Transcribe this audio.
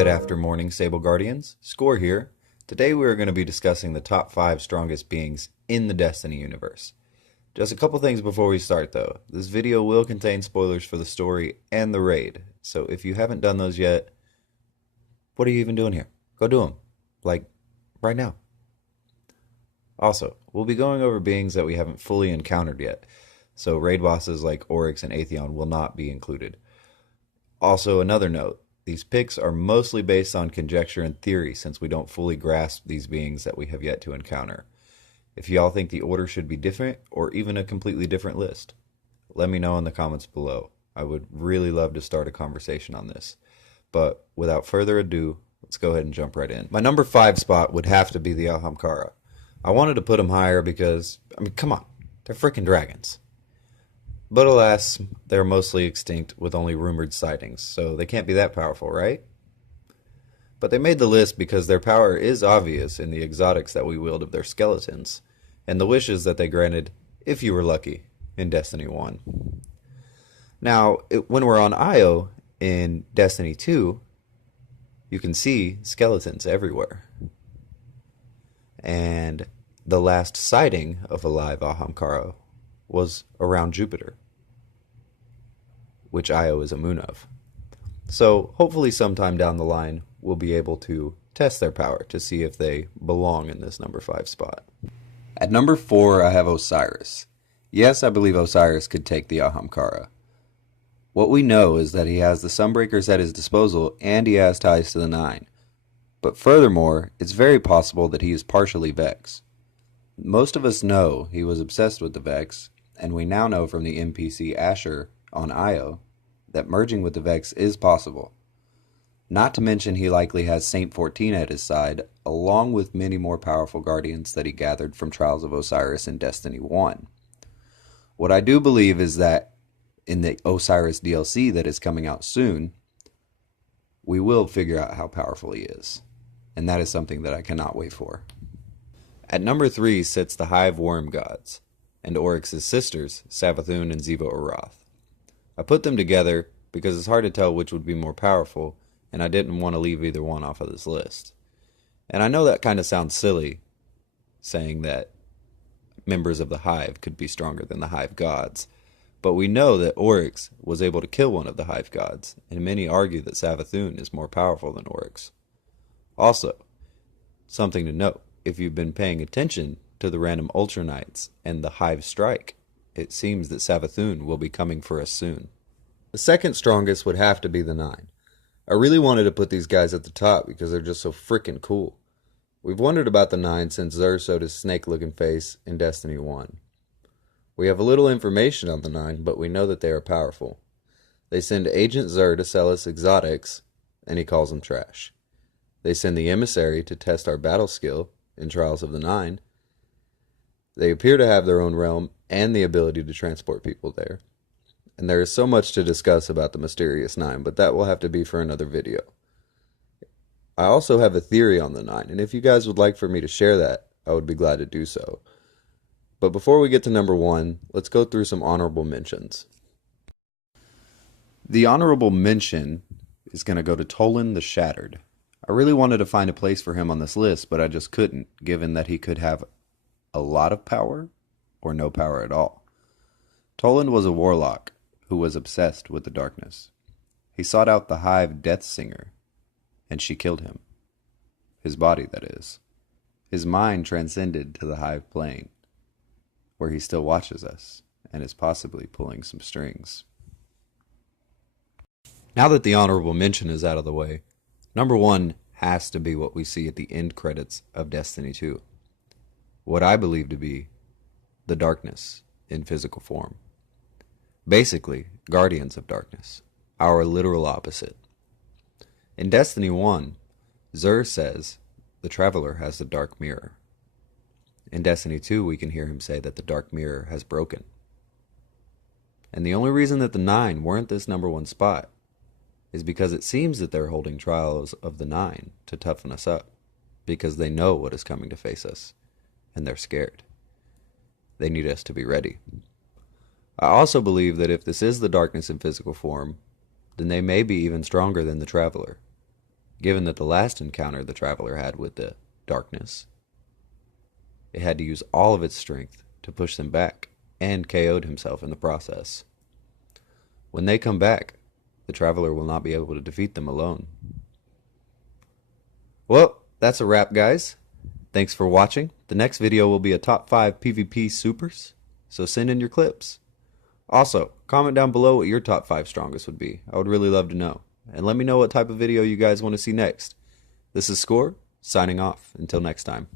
Good after morning, Sable Guardians. Score here. Today we are going to be discussing the top 5 strongest beings in the Destiny universe. Just a couple things before we start though. This video will contain spoilers for the story and the raid, so if you haven't done those yet, what are you even doing here? Go do them. Like, right now. Also, we'll be going over beings that we haven't fully encountered yet, so raid bosses like Oryx and Atheon will not be included. Also, another note. These picks are mostly based on conjecture and theory since we don't fully grasp these beings that we have yet to encounter. If y'all think the order should be different or even a completely different list, let me know in the comments below. I would really love to start a conversation on this. But without further ado, let's go ahead and jump right in. My number 5 spot would have to be the Ahamkara. I wanted to put them higher because, come on, they're freaking dragons. But alas, they're mostly extinct with only rumored sightings, so they can't be that powerful, right? But they made the list because their power is obvious in the exotics that we wield of their skeletons, and the wishes that they granted, if you were lucky, in Destiny 1. Now, when we're on Io in Destiny 2, you can see skeletons everywhere. And the last sighting of a live Ahamkara was around Jupiter, which Io is a moon of. So hopefully sometime down the line we'll be able to test their power to see if they belong in this number 5 spot. At number 4 I have Osiris. Yes, I believe Osiris could take the Ahamkara. What we know is that he has the Sunbreakers at his disposal and he has ties to the Nine. But furthermore, it's very possible that he is partially Vex. Most of us know he was obsessed with the Vex, and we now know from the NPC Asher on Io that merging with the Vex is possible. Not to mention he likely has Saint 14 at his side, along with many more powerful guardians that he gathered from Trials of Osiris in Destiny 1. What I do believe is that in the Osiris DLC that is coming out soon, we will figure out how powerful he is. And that is something that I cannot wait for. At number 3 sits the Hive Worm Gods, and Oryx's sisters, Savathun and Xivu Arath. I put them together because it's hard to tell which would be more powerful, and I didn't want to leave either one off of this list. And I know that kind of sounds silly, saying that members of the Hive could be stronger than the Hive Gods, but we know that Oryx was able to kill one of the Hive Gods, and many argue that Savathun is more powerful than Oryx. Also, something to note, if you've been paying attention to the random Ultra Knights and the Hive Strike, it seems that Savathun will be coming for us soon. The second strongest would have to be the Nine. I really wanted to put these guys at the top because they're just so freaking cool. We've wondered about the Nine since Xur showed his snake-looking face in Destiny 1. We have a little information on the Nine, but we know that they are powerful. They send Agent Xur to sell us exotics, and he calls them trash. They send the Emissary to test our battle skill in Trials of the Nine. They appear to have their own realm and the ability to transport people there. And there is so much to discuss about the Mysterious Nine, but that will have to be for another video. I also have a theory on the Nine, and if you guys would like for me to share that, I would be glad to do so. But before we get to number 1, let's go through some honorable mentions. The honorable mention is going to go to Toland the Shattered. I really wanted to find a place for him on this list, but I just couldn't, given that he could have a lot of power or no power at all. Toland was a warlock who was obsessed with the darkness. He sought out the Hive Death Singer, and she killed him. His body, that is. His mind transcended to the Hive plane, where he still watches us and is possibly pulling some strings. Now that the honorable mention is out of the way, number 1 has to be what we see at the end credits of Destiny 2. What I believe to be the darkness in physical form. Basically, Guardians of Darkness, our literal opposite. In Destiny 1, Xur says the Traveler has the Dark Mirror. In Destiny 2, we can hear him say that the Dark Mirror has broken. And the only reason that the Nine weren't this number 1 spot is because it seems that they're holding Trials of the Nine to toughen us up, because they know what is coming to face us, and they're scared. They need us to be ready. I also believe that if this is the darkness in physical form, then they may be even stronger than the Traveler. given that the last encounter the Traveler had with the darkness, it had to use all of its strength to push them back, and KO'd himself in the process. When they come back, the Traveler will not be able to defeat them alone. Well, that's a wrap, guys. Thanks for watching. The next video will be a top 5 PvP supers, so send in your clips. Also, comment down below what your top 5 strongest would be. I would really love to know. And let me know what type of video you guys want to see next. This is Score, signing off. Until next time.